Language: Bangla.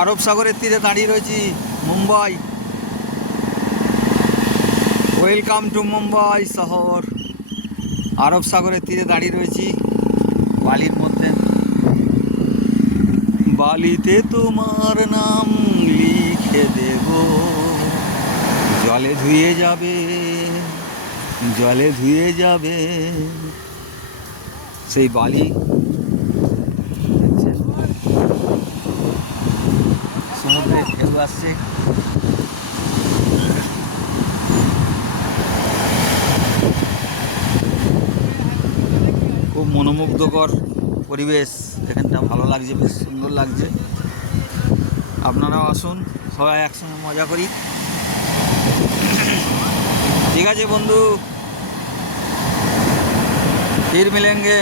আরব সাগরের তীরে দাঁড়িয়ে রয়েছি, মুম্বাই। ওয়েলকাম টু মুম্বাই শহর। আরব সাগরের তীরে দাঁড়িয়ে রয়েছি, বালির মধ্যে। বালিতে তোমার নাম লিখে দেব, জলে ধুয়ে যাবে, জলে ধুয়ে যাবে সেই বালি। সমুদ্রে ঢেউ আসছে, খুব মনোমুগ্ধকর পরিবেশ। এখানটা ভালো লাগছে, বেশ সুন্দর লাগছে। আপনারাও আসুন, সবাই একসঙ্গে মজা করি। ঠিক আছে বন্ধু, ফির মিলেঙ্গে।